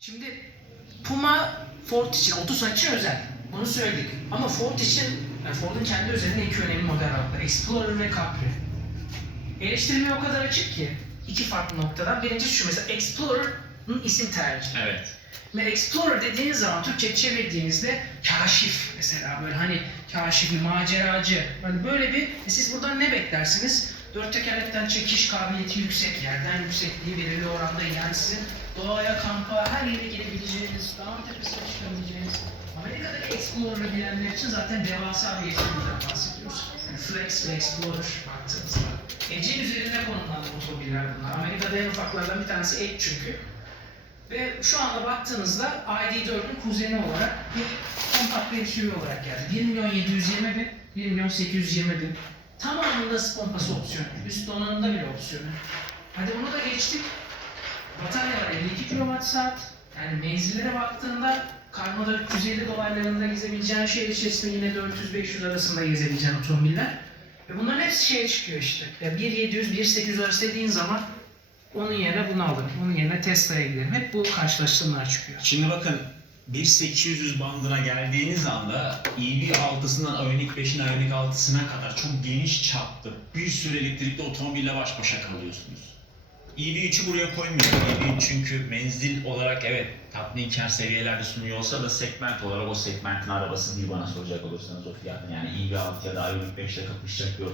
Şimdi Puma Ford için, 30 sene için özel. Bunu söyledik. Ama Ford için, yani Ford'un kendi özelinde iki önemli model var. Explorer ve Capri. Eleştirmeye o kadar açık ki iki farklı noktadan. Birincisi şu mesela Explorer'ın isim tercihi. Evet. Ve Explorer dediğiniz zaman Türkçe çevirdiğinizde kaşif mesela böyle hani kaşif bir maceracı. Hani böyle bir siz buradan ne beklersiniz? Dört tekerlekten çekiş kabiliyeti yüksek, yerden yüksekliği belirli oranda sizin doğaya, kampa, her yere gidebileceğiniz, dağın tepesine çıkabileceğiniz. Amerika'daki Explorer'ı bilenler için zaten devasa bir yetenekten bahsediyoruz. Yani Flex ve Explorer baktığınızda. Ece'nin üzerinde konumlanan otomobiller bunlar. Amerika'da en ufaklardan bir tanesi Edge çünkü. Ve şu anda baktığınızda ID4'ün kuzeni olarak bir kompakt bir SUV olarak geldi. 1 milyon 720 bin, 1 milyon 820 bin. Tamamında pompası opsiyonu. Üst donanımda bile opsiyonu. Hadi onu da geçtik. Bataryalar 52 kWh saat. Yani menzillere baktığında karmada 350 dolarlarında gezebileceğin şehir içerisinde yine 400-500 arasında gezebileceğin otomobiller. Ve bunların hepsi şeye çıkıyor işte. Ya 1.700-1.800 arası dediğin zaman onun yerine bunu alırım. Onun yerine Tesla'ya giderim. Hep bu karşılaştırmalar çıkıyor. Şimdi bakın 1800 bandına geldiğiniz anda EV6'sından Ioniq 5'in Ioniq 6'sına kadar çok geniş çaplı bir sürü elektrikli otomobille baş başa kalıyorsunuz. EV3'ü buraya koymuyorum. EV3 çünkü menzil olarak evet tatminkar seviyelerde sunuyor olsa da segment olarak o segmentin arabası değil bana soracak olursanız o fiyat. Yani EV6 ya da Ioniq 5 ile kapışacak bir